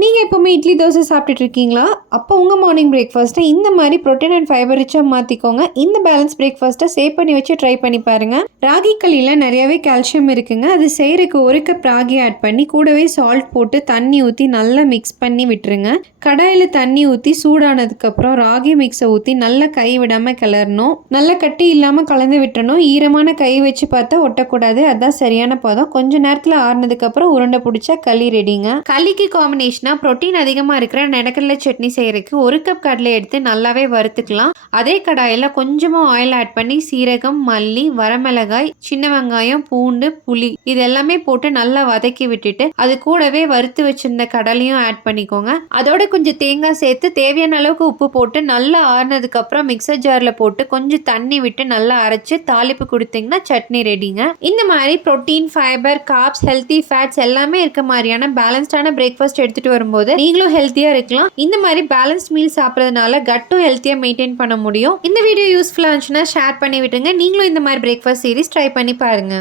நீங்கள் எப்போவுமே இட்லி தோசை சாப்பிட்டுட்டு இருக்கீங்களா? அப்போ உங்கள் மார்னிங் பிரேக்ஃபாஸ்ட்டை இந்த மாதிரி புரோட்டீன் அண்ட் ஃபைபர் ரிச்சாக மாற்றிக்கோங்க. இந்த பேலன்ஸ் பிரேக்ஃபாஸ்ட்டை சேவ் பண்ணி வச்சு ட்ரை பண்ணி பாருங்கள். ராகி களியில் நிறையாவே கால்சியம் இருக்குங்க. அது செய்கிறதுக்கு 1 கப் ராகி ஆட் பண்ணி கூடவே சால்ட் போட்டு தண்ணி ஊற்றி நல்லா மிக்ஸ் பண்ணி விட்டுருங்க. கடாயில் தண்ணி ஊற்றி சூடானதுக்கப்புறம் ராகி மிக்ஸை ஊற்றி நல்லா கை விடாமல் கிளறணும். நல்லா கட்டி இல்லாமல் கலந்து விட்டுறணும். ஈரமான கை வச்சு பார்த்தா ஒட்டக்கூடாது. அதுதான் சரியான பதம். கொஞ்ச நேரத்தில் ஆறுனதுக்கப்புறம் உருண்டை பிடிச்சா களி ரெடிங்க. களிக்கு காம்பினேஷனாக புரோட்டீன் அதிகமாக இருக்கிற நிலக்கடலை சட்னி செய்யறதுக்கு 1 கப் கடலை எடுத்து நல்லாவே வறுத்துக்கலாம். அதே கடாயில் கொஞ்சமாக ஆயில் ஆட் பண்ணி சீரகம், மல்லி, வரமிளகாய், சின்ன வெங்காயம், பூண்டு, புளி இது எல்லாமே போட்டு நல்லா வதக்கி விட்டுட்டு அது கூடவே வறுத்து வச்சிருந்த கடலையும் ஆட் பண்ணிக்கோங்க. அதோட கொஞ்சம் தேங்காய் சேர்த்து தேவையான அளவுக்கு உப்பு போட்டு நல்லா ஆறுனதுக்கு அப்புறம் மிக்சர் ஜார்ல போட்டு கொஞ்சம் தண்ணி விட்டு நல்லா அரைச்சு தாளிப்பு கொடுத்தீங்கன்னா சட்னி ரெடிங்க. இந்த மாதிரி protein, fibre, corps, healthy fats எல்லாமே இருக்க மாதிரியான பேலன்ஸ்டான பிரேக்ஃபாஸ்ட் எடுத்துட்டு வரும்போது நீங்களும் ஹெல்த்தியா இருக்கலாம். இந்த மாதிரி பேலன்ஸ்ட் மீல் சாப்பிட்றதுனால கட்டும் ஹெல்த்தியா மெயின்டைன் பண்ண முடியும். இந்த வீடியோ யூஸ்ஃபுல்லா இருந்துச்சுன்னா ஷேர் பண்ணி விட்டுருங்க. நீங்களும் இந்த மாதிரி பிரேக்ஃபாஸ்ட் சீரிஸ் ட்ரை பண்ணி பாருங்க.